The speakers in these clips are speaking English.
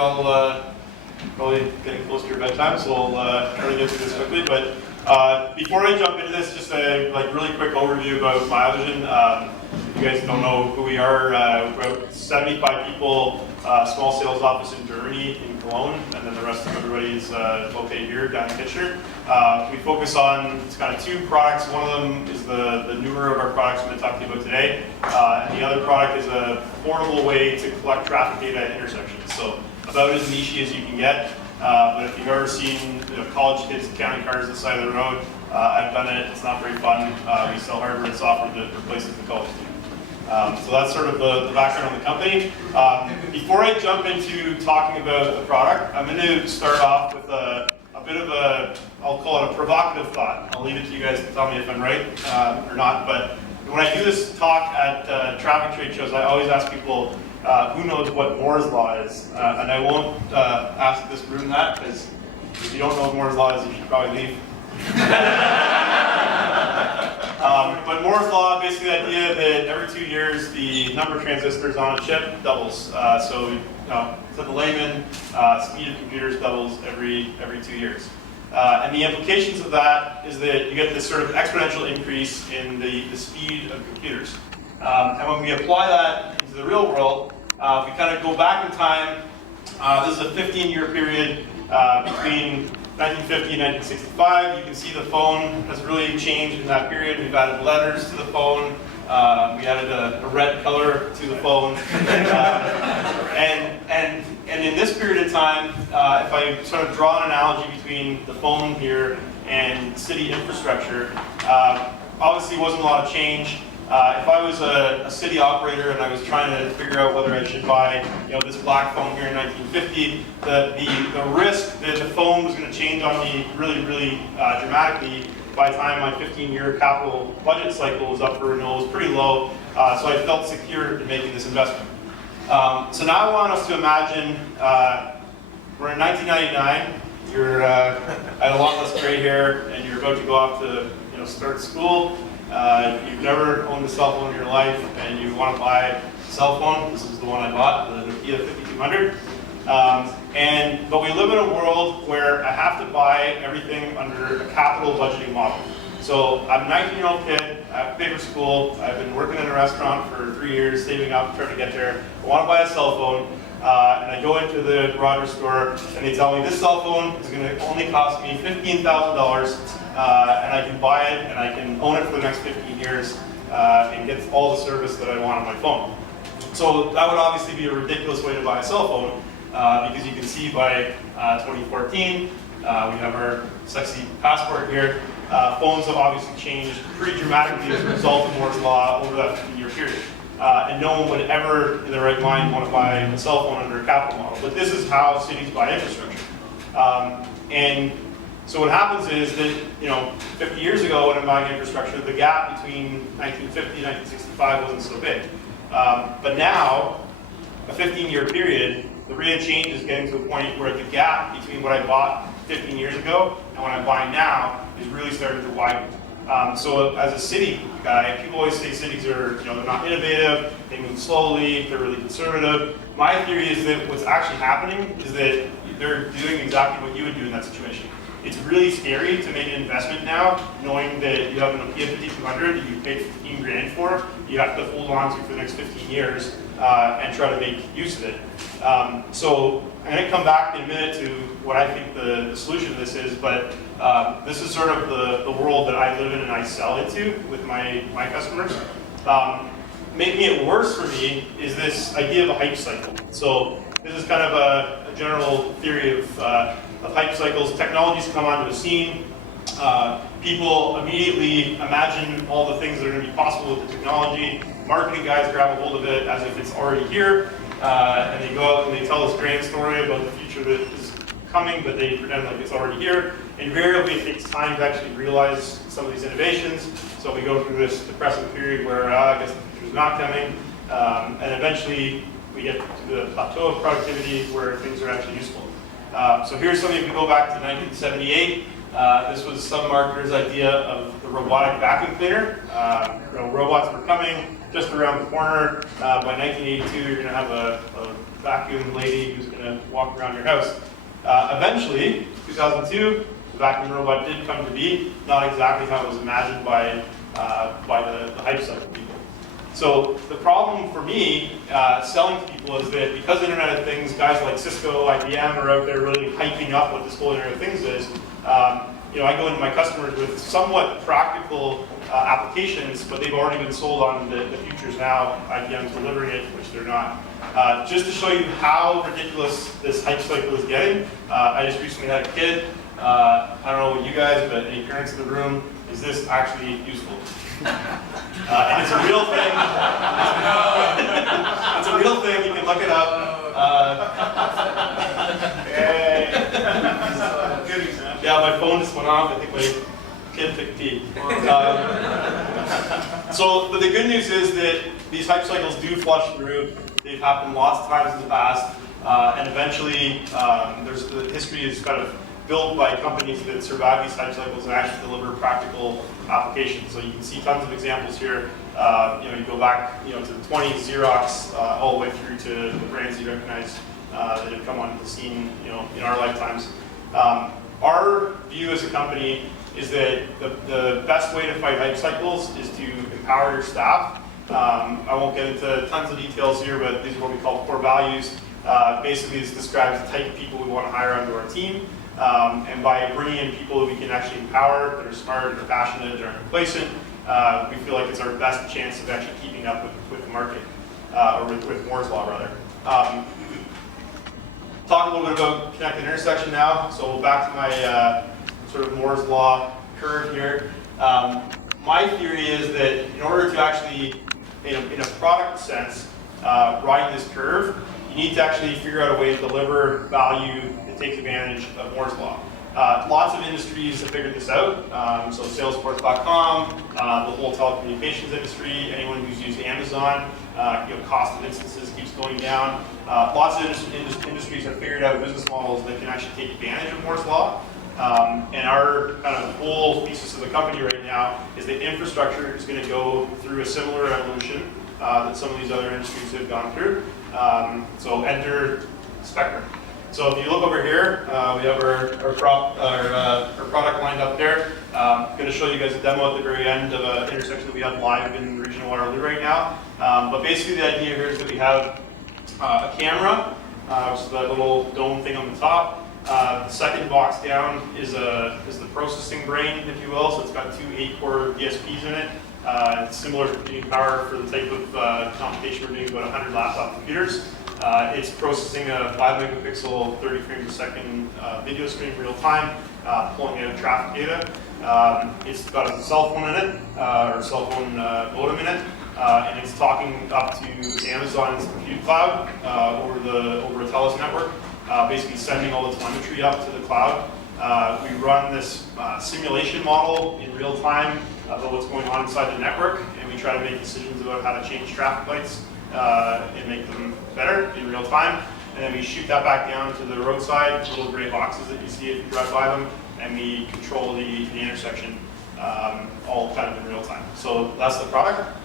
all probably getting close to your bedtime, so we'll try to get through this quickly. But before I jump into this, just a really quick overview about Miovision. If you guys don't know who we are, about 75 people, small sales office in Germany, in Cologne, and then the rest of everybody is located here down in Kitchener. We focus on kind of two products. One of them is the newer of our products I'm going to talk to you about today, and the other product is a portable way to collect traffic data at intersections. So about as niche as you can get, but if you've ever seen college kids counting cars on the side of the road, I've done it. It's not very fun. We sell hardware and software that replaces the college student. So that's sort of the background on the company. Before I jump into talking about the product, I'm going to start off with a bit of I'll call it a provocative thought. I'll leave it to you guys to tell me if I'm right or not. But when I do this talk at traffic trade shows, I always ask people, who knows what Moore's Law is? And I won't ask this room that, because if you don't know what Moore's Law is, you should probably leave. But Moore's Law, basically the idea that every 2 years the number of transistors on a chip doubles. So to the layman, speed of computers doubles every 2 years. And the implications of that is that you get this sort of exponential increase in the speed of computers. And when we apply that into the real world, if we kind of go back in time, this is a 15-year period between 1950 and 1965. You can see the phone has really changed in that period. We've added letters to the phone. We added a red color to the phone. And in this period of time, if I sort of draw an analogy between the phone here and city infrastructure, obviously wasn't a lot of change. If I was a city operator and I was trying to figure out whether I should buy this black phone here in 1950, the risk that the phone was going to change on me really dramatically by the time my 15-year capital budget cycle was up for renewal was pretty low, so I felt secure in making this investment. So now I want us to imagine we're in 1999, you're at a lot less gray hair, and you're about to go off to start school. You've never owned a cell phone in your life, and you want to buy a cell phone. This is the one I bought, the Nokia 5200. But we live in a world where I have to buy everything under a capital budgeting model. So I'm a 19-year-old kid, I have to pay for school, I've been working in a restaurant for 3 years, saving up, trying to get there. I want to buy a cell phone, and I go into the Rogers store, and they tell me this cell phone is going to only cost me $15,000, and I can buy it, and I can own it for the next 15 years, and get all the service that I want on my phone. So that would obviously be a ridiculous way to buy a cell phone, because you can see by 2014, we have our sexy passport here. Phones have obviously changed pretty dramatically as a result of Moore's Law over that 15-year period. And no one would ever, in their right mind, want to buy a cell phone under a capital model. But this is how cities buy infrastructure. And so what happens is that 50 years ago when I'm buying infrastructure, the gap between 1950 and 1965 wasn't so big. But now, a 15-year period, the rate of change is getting to a point where the gap between what I bought 15 years ago and what I'm buying now is really starting to widen. So as a city guy, people always say cities are, they're not innovative, they move slowly, they're really conservative. My theory is that what's actually happening is that they're doing exactly what you would do in that situation. It's really scary to make an investment now, knowing that you have an Nokia 5200 that you paid 15 grand for, you have to hold on to for the next 15 years and try to make use of it. So I'm going to come back in a minute to what I think the solution to this is, but this is sort of the world that I live in and I sell into with my customers. Making it worse for me is this idea of a hype cycle. So this is kind of a general theory of hype cycles. Technologies come onto the scene. People immediately imagine all the things that are going to be possible with the technology. Marketing guys grab a hold of it as if it's already here. And they go out and they tell this grand story about the future that is coming, but they pretend like it's already here. Invariably, it takes time to actually realize some of these innovations. So we go through this depressive period where I guess the future is not coming. And eventually, we get to the plateau of productivity where things are actually useful. So here's something, if we go back to 1978, this was some marketer's idea of the robotic vacuum cleaner. Robots were coming, just around the corner. By 1982, you're going to have a vacuum lady who's going to walk around your house. Eventually, 2002, the vacuum robot did come to be, not exactly how it was imagined by the hype cycle people. So the problem for me selling to people is that because Internet of Things, guys like Cisco, IBM are out there really hyping up what this whole Internet of Things is. I go into my customers with somewhat practical applications, but they've already been sold on the futures now. IBM's delivering it, which they're not. Just to show you how ridiculous this hype cycle is getting, I just recently had a kid. I don't know what you guys, but any parents in the room, is this actually useful? And it's a real thing. It's a real thing. You can look it up. Yeah, my phone just went off. I think my kid took tea. But the good news is that these hype cycles do flush through. They've happened lots of times in the past, and eventually, the history is kind of built by companies that survive these hype cycles and actually deliver practical applications. So you can see tons of examples here. You go back, to the 20s, Xerox, all the way through to the brands you recognize that have come onto the scene, in our lifetimes. Our view as a company is that the best way to fight hype cycles is to empower your staff. I won't get into tons of details here, but these are what we call core values. Basically, this describes the type of people we want to hire onto our team. And by bringing in people that we can actually empower, that are smart, that are passionate, that aren't complacent, we feel like it's our best chance of actually keeping up with the market, or with Moore's Law, rather. Talk a little bit about connected intersection now. So back to my sort of Moore's Law curve here. My theory is that in order to actually, in a product sense, ride this curve, you need to actually figure out a way to deliver value that takes advantage of Moore's Law. Lots of industries have figured this out. So Salesforce.com, the whole telecommunications industry, anyone who's used Amazon, cost of instances keeps going down. Lots of industries have figured out business models that can actually take advantage of Moore's Law. And our kind of whole thesis of the company right now is that infrastructure is going to go through a similar evolution that some of these other industries have gone through. So enter Spectrum. So if you look over here, we have our product lined up there. I'm going to show you guys a demo at the very end of an intersection that we have live in regional Waterloo right now. But basically the idea here is that we have a camera, which is that little dome thing on the top. The second box down is the processing brain, if you will. So it's got two 8-core DSPs in it. It's similar computing power for the type of computation we're doing, about 100 laptop computers. It's processing a 5 megapixel, 30 frames a second video stream real time, pulling out traffic data. It's got a cell phone in it, or cell phone modem in it, and it's talking up to Amazon's compute cloud over a TELUS network, basically sending all the telemetry up to the cloud. We run this simulation model in real time about what's going on inside the network, and we try to make decisions about how to change traffic lights and make them better in real time. And then we shoot that back down to the roadside, little gray boxes that you see if you drive by them, and we control the intersection all kind of in real time. So that's the product.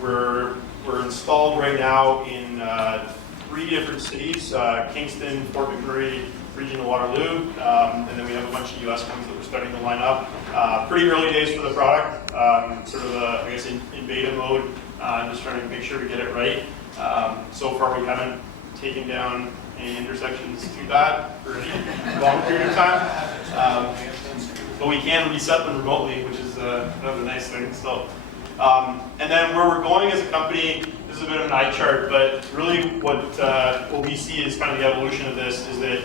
We're installed right now in 3 different cities, Kingston, Fort McMurray, regional Waterloo, and then we have a bunch of US ones that we're starting to line up. Pretty early days for the product, sort of I guess in beta mode, just trying to make sure we get it right. So far we haven't taken down any intersections too bad for any long period of time. But we can reset them remotely, which is another nice thing. So, and then where we're going as a company, this is a bit of an eye chart, but really what we see is kind of the evolution of this is that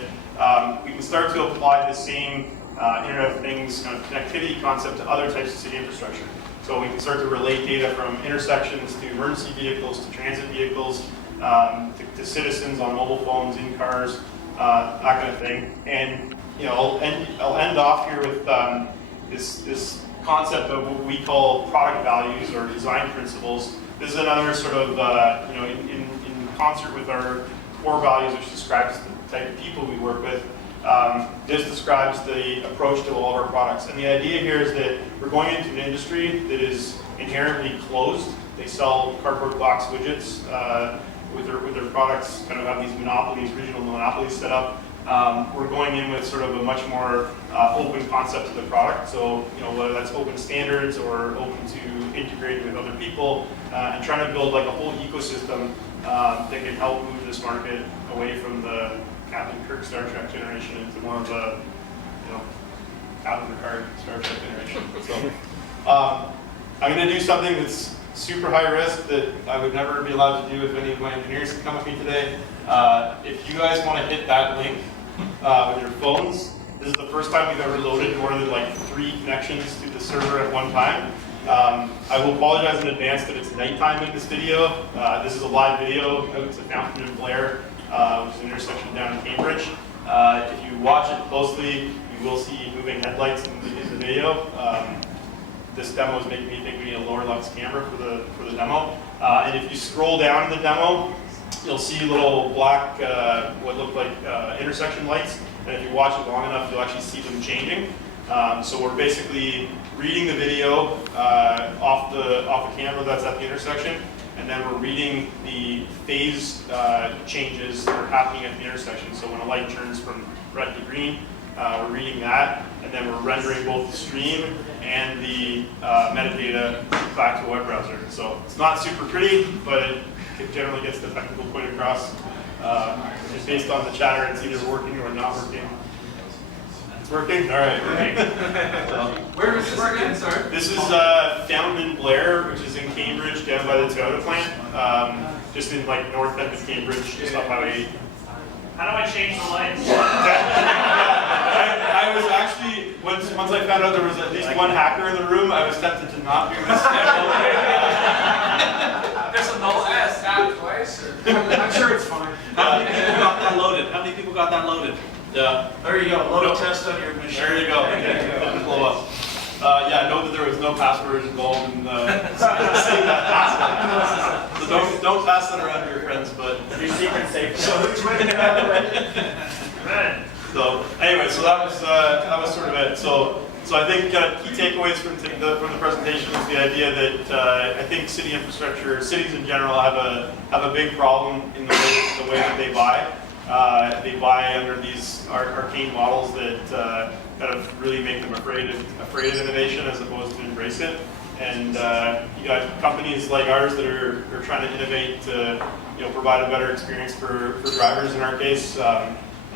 we can start to apply the same Internet of Things kind of connectivity concept to other types of city infrastructure. So we can start to relate data from intersections to emergency vehicles, to transit vehicles, to citizens on mobile phones, in cars, that kind of thing. And I'll end off here with this concept of what we call product values or design principles. This is another sort of in concert with our core values, which describes the type of people we work with. This describes the approach to all of our products. And the idea here is that we're going into an industry that is inherently closed. they sell cardboard box widgets with their products, kind of have these monopolies, regional monopolies set up. We're going in with sort of a much more open concept to the product. So, whether that's open standards or open to integrate with other people, and trying to build like a whole ecosystem that can help move this market away from the Captain Kirk Star Trek generation into more of a, Captain Picard Star Trek generation. So, I'm going to do something that's super high risk that I would never be allowed to do if any of my engineers could come with me today. If you guys want to hit that link with your phones, this is the first time we've ever loaded more than like 3 connections to the server at one time. I will apologize in advance that it's nighttime in this video. This is a live video out to Fountain and Blair, which is an intersection down in Cambridge. If you watch it closely, you will see moving headlights in the video. This demo is making me think we need a lower lux camera for the demo. And if you scroll down in the demo, you'll see little black, what look like intersection lights. And if you watch it long enough, you'll actually see them changing. So we're basically reading the video off the camera that's at the intersection, and then we're reading the phase changes that are happening at the intersection. So when a light turns from red to green, we're reading that, and then we're rendering both the stream and the metadata back to a web browser. So it's not super pretty, but it generally gets the technical point across. Just based on the chatter, it's either working or not working. It's working? All right, working. So, where is this working, sir? This is Fountain and Blair, which is in Cambridge, down by the Toyota plant. Just in like north end of Cambridge, just off Highway 8. How do I change the lights? I was actually, once I found out there was at least one hacker in the room, I was tempted to not do this. There's a null S added twice. I'm sure it's fine. How many people got that loaded? How many people got that loaded? Yeah. There you go. Load a test on your machine. There you go. Didn't blow up. Yeah, note that there was no password involved in setting that password. So don't pass that around to your friends, but Your secret safe. So who's winning that already? Good. so anyway, so that was sort of it. So I think key takeaways from the presentation is the idea that I think city infrastructure, cities in general, have a big problem in the way that they buy. They buy under these arcane models that kind of really make them afraid of innovation as opposed to embrace it. And you got companies like ours that are trying to innovate to provide a better experience for drivers in our case.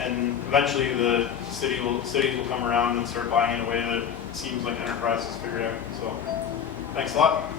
And eventually the cities will come around and start buying in a way that seems like enterprises figure out. So thanks a lot.